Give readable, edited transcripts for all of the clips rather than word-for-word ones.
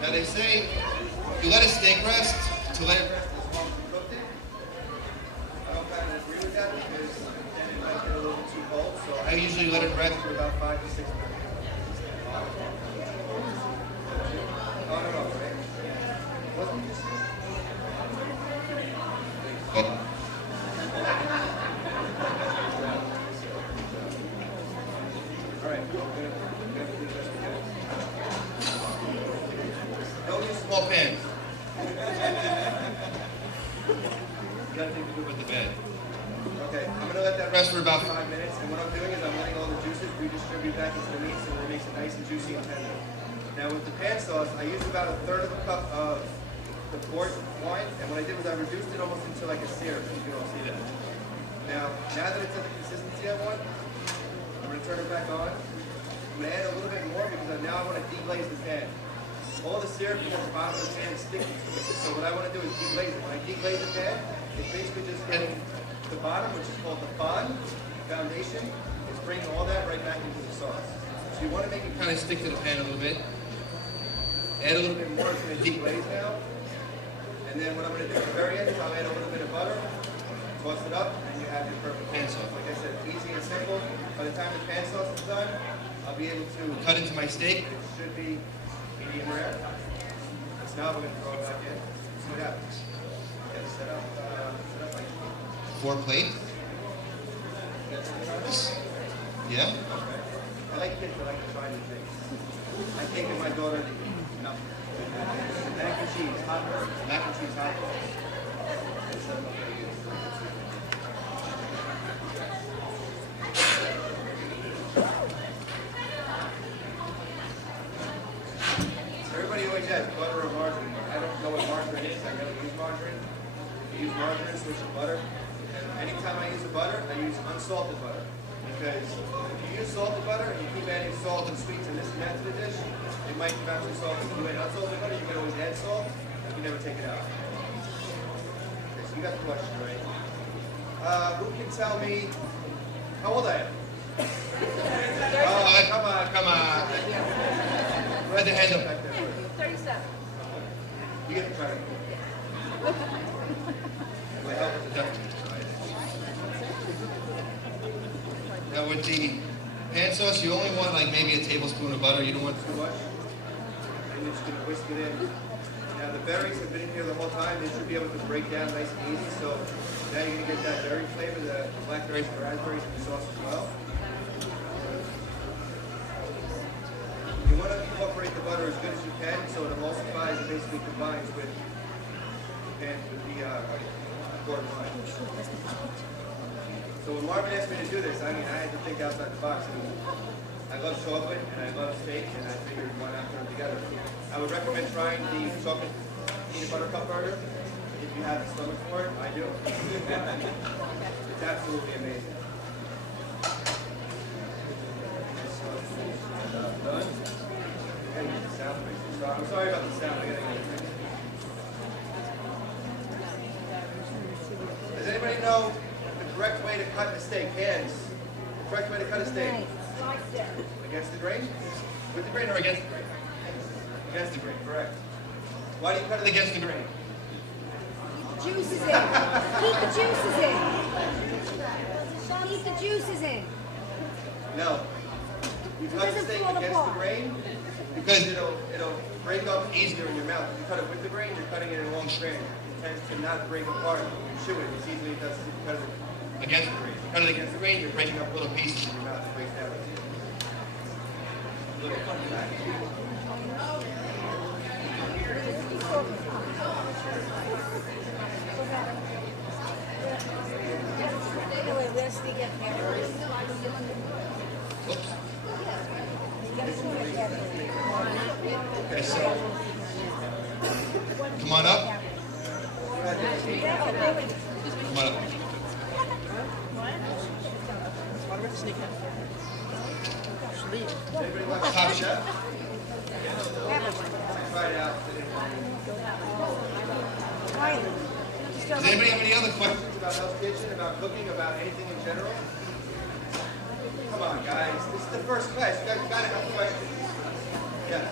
Now they say you let a steak rest to let it rest as long as you cooked it. I don't kind of agree with that because then it might get a little bit too cold. So I usually let it rest for about 5 to 6 minutes. Oh, no, right? Wasn't it just... Alright, don't use small pans. You gotta take the good with the bad. Okay, I'm gonna let that rest for about 5 minutes, and what I'm doing is I'm letting all the juices redistribute back into the meat so that it makes it nice and juicy and tender. Now with the pan sauce, I used about 1/3 of a cup of the port wine, and what I did was I reduced it almost into like a syrup, if you can all see that. Now that it's at the consistency I want, I'm gonna turn it back on. I'm gonna add a little bit more because now I want to deglaze the pan. All the syrup in the bottom of the pan is sticky. So what I want to do is deglaze it. When I deglaze the pan, it's basically just getting the bottom, which is called the foundation. It's bringing all that right back into the sauce. So you want to make it kind of stick to the pan a little bit. Add a little bit more. It's going to deglaze now. And then what I'm going to do at the very end is I'll add a little bit of butter, toss it up, and you have your perfect pan sauce. Like I said, easy and simple. By the time the pan sauce is done, I'll be able to cut into my steak. It should be medium rare. So now we're going to throw it back in. See what happens. Okay, set up like 4 plates. Yeah? Okay. I like kids that like to try new things. I take my daughter to eat. No. Mac and cheese, hot dog. Mac and cheese, hot dog. Everybody always asks butter or margarine. I don't know what margarine is. I never use margarine. I use margarine, switch to butter. And anytime I use a butter, I use unsalted butter. Because if you use salted butter and you keep adding salt and sweets and this and that to the dish, it might come out too salty. If you add unsalted butter, you can always add salt. You can never take it out. Okay, so you got the question, right? Who can tell me how old I am? Oh, come on. Who had the hand up back there? 37. You get to try it. My help is a definite try. Now with the pan sauce, you only want like maybe a tablespoon of butter. You don't want too much. And you're just going to whisk it in. Now the berries have been in here the whole time. They should be able to break down nice and easy. So now you're going to get that berry flavor, the blackberries and raspberries in the sauce as well. You want to incorporate the butter as good as you can so it emulsifies and basically combines with the port wine. So when Marvin asked me to do this, I had to think outside the box. I love chocolate and I love steak, and I figured why not put them together. I would recommend trying the chocolate peanut butter cup burger. If you have the stomach for it, I do. It's absolutely amazing. Done. I'm sorry about the sound. I gotta get it fixed. Does anybody know the correct way to cut a steak? Hands. The correct way to cut a steak. Against the grain? With the grain or against the grain? Against the grain, correct. Why do you cut it against the grain? Keep the juices in. Keep the juices in. Keep the juices in. No. You cut the steak against the grain because it'll break up easier in your mouth. If you cut it with the grain, you're cutting it in a long strand. It tends to not break apart when you chew it as easily as if you cut it against the grain. If you cut it against the grain, you're breaking up little pieces in your mouth. It breaks down easier. Little fun fact. Oops. Okay, so come on up. Come on up. Anybody watch Top Chef? Try it out today. Does anybody have any other questions about Hell's Kitchen, about cooking, about anything in general? Come on, guys. This is the first class. You guys got to have questions. Yeah.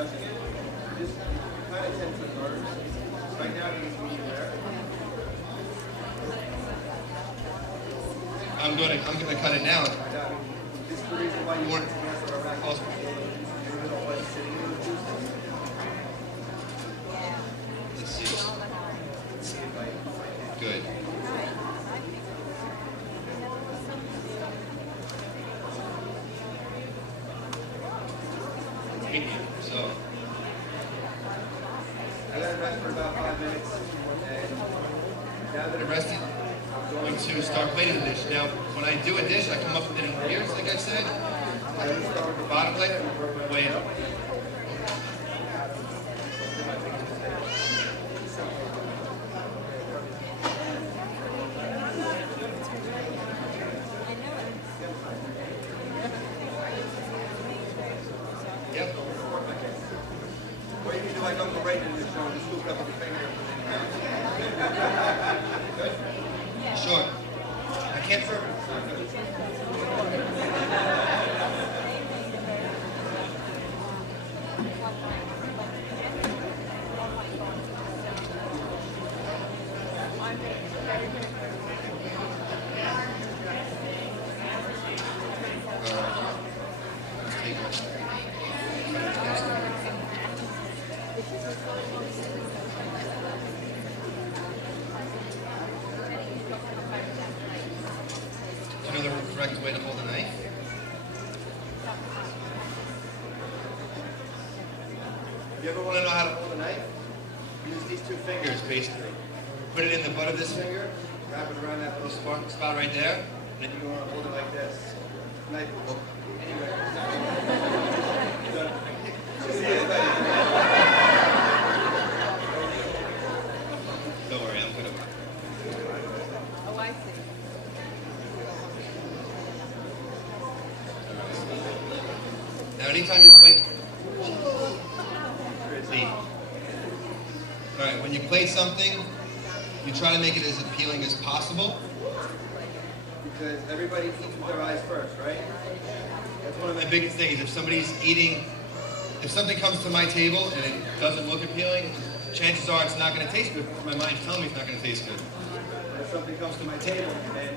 touching it. Just kind of tend to burn. Right now, I think it's medium rare. I'm gonna cut it down. This is the reason why you want to answer our rack also. You don't want it sitting in the juices. Let's see. Good. So I let it rest for about 5 minutes, and now that it rested, I'm going to start plating the dish. Now, when I do a dish, I come up with it in layers, like I said. I start with the bottom plate and work my way up. Yep. Or you can do like Uncle Ray did in the show, just scoop up with your finger and put it in your mouth. Good? Sure. I can't serve it. Do you know the correct way to hold a knife? You ever want to know how to hold a knife? Use these two fingers, basically. Put it in the butt of this finger, wrap it around that little spot right there, and then you want to hold it like this. Knife will go anywhere. Don't worry, I'm gonna. Oh, I see. Now, anytime you plate, clean. All right, when you plate something, you try to make it as appealing as possible. Because everybody eats with their eyes first, right? That's one of my biggest things. If somebody's eating, if something comes to my table and it doesn't look appealing, chances are it's not going to taste good. My mind's telling me it's not going to taste good. If something comes to my table and it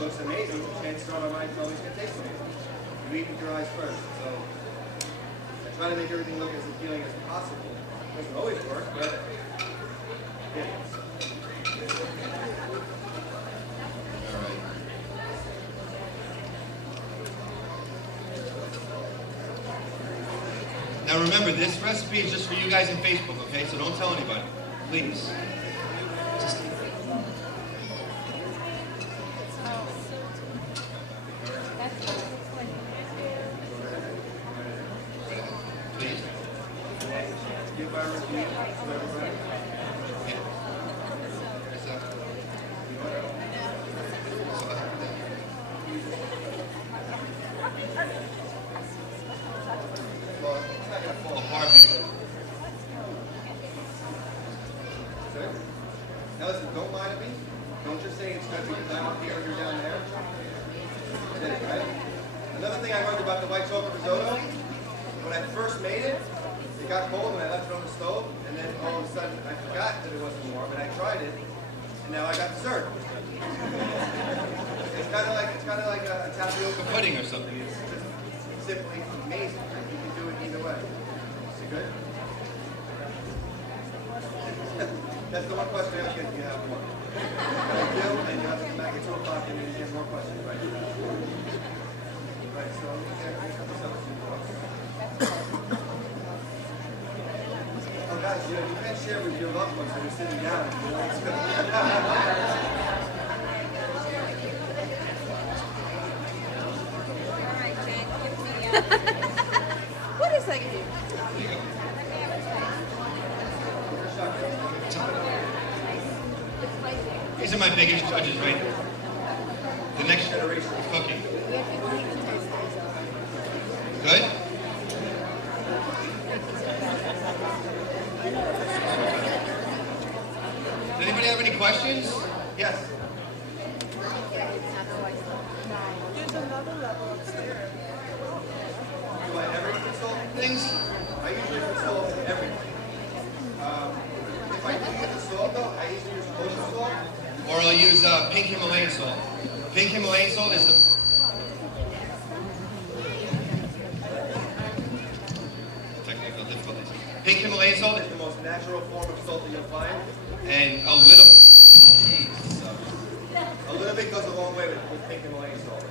looks amazing, chances are my mind's always going to taste amazing. You eat with your eyes first. So I try to make everything look as appealing as possible. It doesn't always work, but yeah. All right. Now remember, this recipe is just for you guys on Facebook, okay? So don't tell anybody, please. Just please. Give our review to everybody. Yeah. There's a- Well, it's not going to fall fall apart. apart because Good. Now listen, don't lie to me. Don't just say it's good because I'm up here and you're down there. That's it, right? Another thing I learned about the white chocolate risotto, when I first made it, it got cold and I left it on the stove, and then all of a sudden I forgot that it wasn't warm, and I tried it, and now I got dessert. It's kind of like a tapioca pudding or something. It's just simply amazing. You can do it either way. Is it good? That's the one question I ask you if you have one. I do, and you have to come back at 2 o'clock and then you get more questions, right? Right, so let me get this up to you. Oh guys, you know, you can't share with your loved ones when you're sitting down. You know, it's good. What is that? These are my biggest judges right here. The next generation of cooking. Good? Does anybody have any questions? Yes. There's another level upstairs. Do I ever consult Things? I usually pink Himalayan salt. Pink Himalayan salt is the technical difficulties. Pink Himalayan salt is the most natural form of salt that you'll find, and a little bit goes a long way with pink Himalayan salt.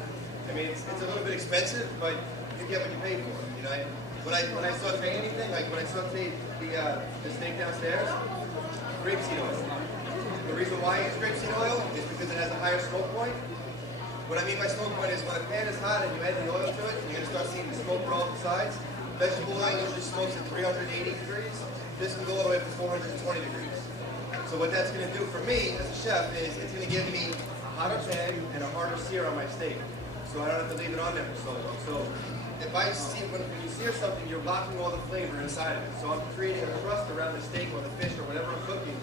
I mean, it's a little bit expensive, but you get what you pay for. You know, when I saute anything, like when I saute the steak downstairs, grapeseed oil. The reason why it's grapeseed oil is because it has a higher smoke point. What I mean by smoke point is when a pan is hot and you add the oil to it, you're going to start seeing the smoke from all the sides. Vegetable oil usually smokes at 380 degrees. This can go all the way up to 420 degrees. So what that's going to do for me as a chef is it's going to give me a hotter pan and a harder sear on my steak. So I don't have to leave it on there for so long. So if I see, when you sear something, you're locking all the flavor inside of it. So I'm creating a crust around the steak or the fish or whatever I'm cooking.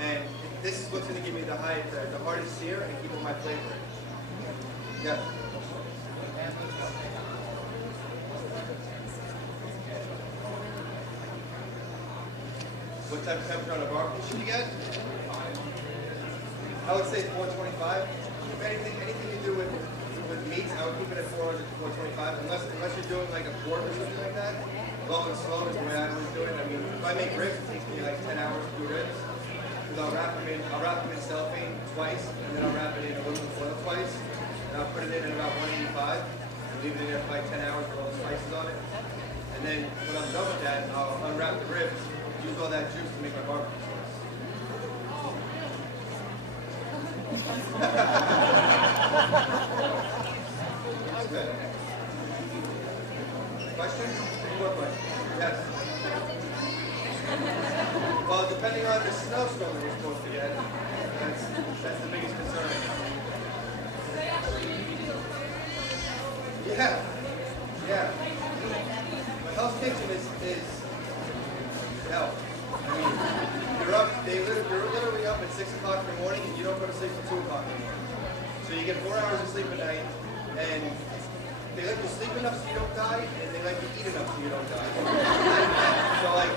And this is what's going to give me the hardest sear and keep all my flavor in. Yeah. What type of temperature on a barbecue should you get? I would say 425. If anything you do with meats, I would keep it at 400 to 425, unless you're doing like a pork or something like that. Low and slow is the way I always do it. I mean, if I make ribs, it takes me like 10 hours to do ribs. Because I'll wrap them in cellophane twice, and then I'll wrap it in aluminum foil twice, and I'll put it in at about 185, and leave it in there for like 10 hours with all the spices on it. And then when I'm done with that, I'll unwrap the ribs, use all that juice to make my barbecue sauce. That's good. Questions? Any more questions? Yes. Well, depending on the snowstorm that we're supposed to get, that's the biggest concern. Yeah. My Hell's Kitchen is hell. I mean, you're literally up at 6 o'clock in the morning and you don't go to sleep until 2 o'clock in the morning. So you get 4 hours of sleep a night, and they let you sleep enough so you don't die, and they let you eat enough so you don't die. So like,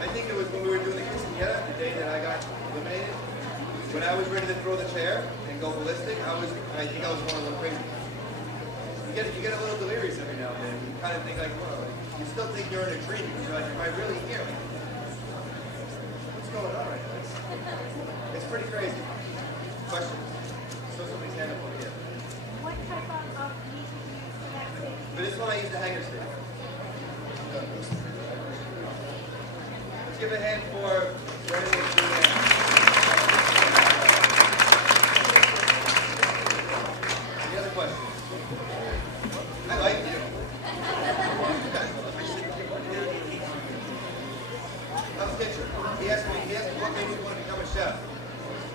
I think it was when we were doing the quinceañera, the day that I got eliminated, when I was ready to throw the chair and go ballistic, I think I was going a little crazy. You get a little delirious every now and then. You kind of think like, well, you still think you're in a dream because you're like, am I really here? What's going on right now? It's pretty crazy. Questions? So somebody's hand up over here. What type of meat do you use for that steak? For this one, I use the hanger steak. Let's give a hand for Brennan and Julianne. Any other questions? I like you. How's Kitchen? He asked me what made me want to become a chef.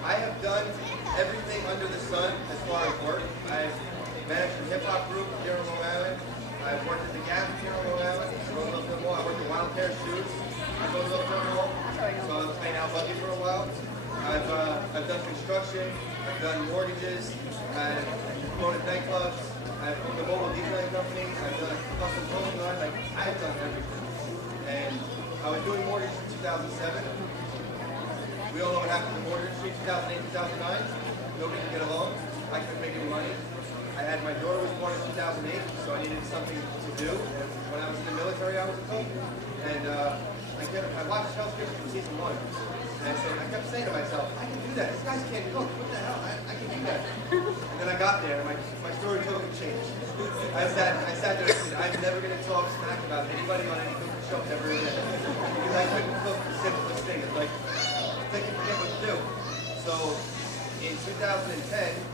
I have done everything under the sun as far as work. I've managed a hip-hop group here on Long Island. I've worked at the Gap here on Long Island. I worked at Wild Pair Shoes. I go to the film hall. So I was playing out Buggy for a while. I've done construction. I've done mortgages. I've promoted nightclubs. I've owned a mobile detailing company. I've done a custom clothing line. Like, I've done everything. And I was doing mortgages in 2007. We all know what happened in the mortgage industry 2008, 2009. Nobody could get a loan. I couldn't make any money. My daughter was born in 2008, so I needed something to do. And when I was in the military, I was a cook. And I watched Hell's Kitchen from season 1. And I kept saying to myself, I can do that. These guys can't cook. What the hell? I can do that. And then I got there, and my story totally changed. I sat there and said, I'm never going to talk smack about anybody on any cooking show ever again. Because I couldn't cook the simplest thing. It's like, think you forget what to do. So in 2010,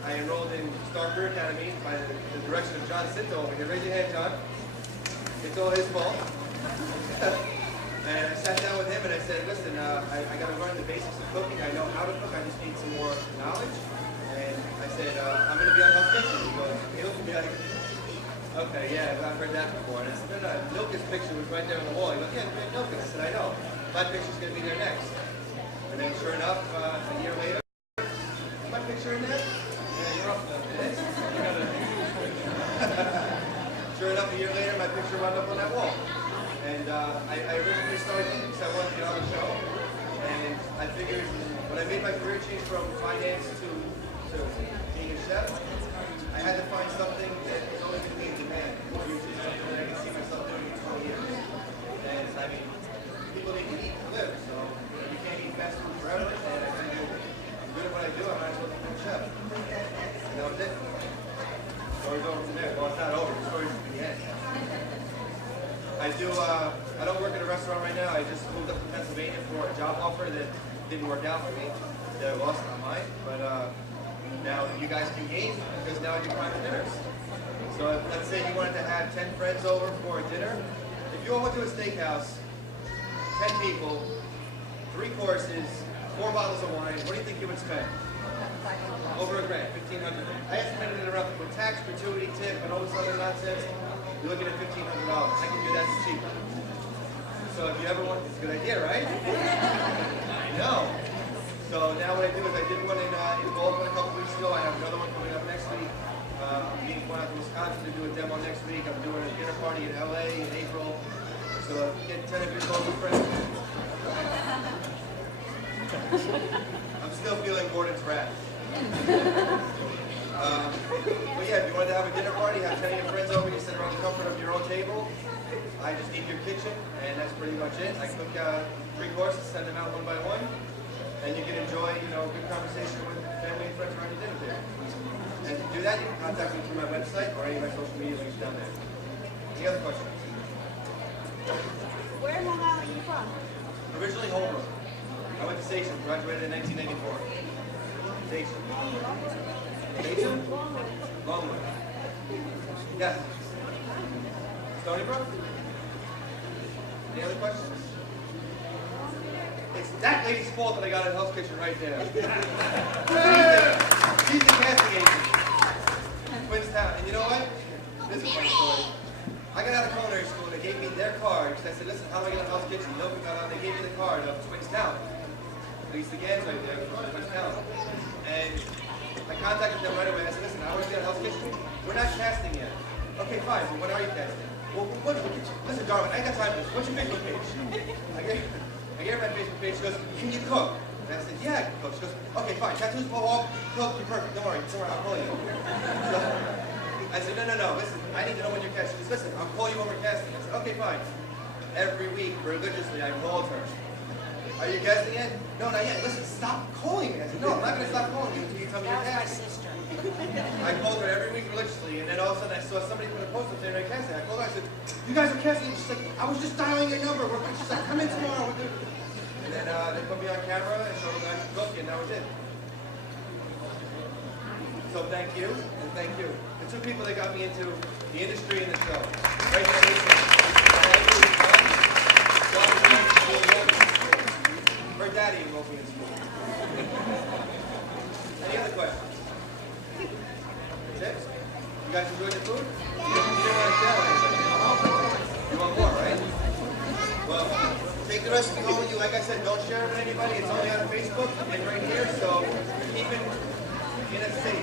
I enrolled in Star Career Academy by the direction of John Sinto over here. Raise your hand, John. It's all his fault. And I sat down with him and I said, listen, I got to learn the basics of cooking. I know how to cook. I just need some more knowledge. And I said, I'm going to be on Hell's Kitchen. He looked at me like, okay, yeah, I've heard that before. And I said, no, Milka's picture was right there on the wall. He goes, yeah, great Milka. I said, I know. My picture's going to be there next. And then sure enough, a year later, is my picture in there? Yeah, you're up there. It is? Sure enough, a year later, my picture wound up on that wall. And I originally started thinking because I wanted to get on the show. And I figured when I made my career change from finance to restaurant right now. I just moved up to Pennsylvania for a job offer that didn't work out for me. That I lost my mind. But now you guys can gain because now I do private dinners. So if, let's say you wanted to have 10 friends over for a dinner. If you all went to a steakhouse, 10 people, 3 courses, 4 bottles of wine, what do you think you would spend? Over $1,000, $1,500. I estimated it around with tax, gratuity, tip, and all this other nonsense. You're looking at $1,500. I can do that for cheap. So if you ever want, it's a good idea, right? I know. So now what I do is I did one in Baltimore a couple weeks ago. I have another one coming up next week. I'm being going out to Wisconsin to do a demo next week. I'm doing a dinner party in LA in April. So get 10 of your local friends. I'm still feeling Gordon's wrath. But yeah, if you wanted to have a dinner party, have 10 of your friends over, you sit around the comfort of your own table. I just need your kitchen, and that's pretty much it. I cook 3 courses, send them out one by one, and you can enjoy, you know, a good conversation with family and friends around your dinner table. And to do that, you can contact me through my website or any of my social media links down there. Any other questions? Where in Long Island are you from? Originally Holbrook. I went to Station, graduated in 1994. Station. Station? Longwood. Yes. Stony Brook? Any other questions? It's that lady's fault that I got a Hell's Kitchen right there. She's the casting agent. Queenstown. And you know what? This is a funny story. I got out of culinary school and they gave me their card because I said, listen, how do I get a Hell's Kitchen? Nope, they gave me the card of Queenstown. Lisa Gans right there from Queenstown. And I contacted them right away. I said, listen, I want to get a Hell's Kitchen. We're not casting yet. Okay, fine, but when are you casting? Well, listen, Darwin, I ain't got time for this. What's your Facebook page? I gave her my Facebook page. She goes, can you cook? And I said, yeah, I can cook. She goes, okay, fine. Tattoos, mohawk, cook, you're perfect. Don't worry, I'll call you. So I said, no, listen, I need to know when you're casting. She goes, listen, I'll call you when we're casting. I said, okay, fine. Every week, religiously, I called her. Are you casting yet? No, not yet. Listen, stop calling me. I said, no, I'm not going to stop calling you until you tell me you're casting. I called her every week religiously, and then all of a sudden I saw somebody put a post up there and casting. I called her, I said, you guys are casting? She's like, I was just dialing your number. She's like, come in tomorrow. And then they put me on camera and showed me I could cook, and that was it. So thank you, and thank you. The 2 people that got me into the industry and the show. Right here, her daddy enrolled me in school. Any other questions? That's it? You guys enjoyed the food? You didn't want to share anything. You want more, right? Well, take the recipe home with you. Like I said, don't share it with anybody. It's only on Facebook and right here, so keep it in a safe.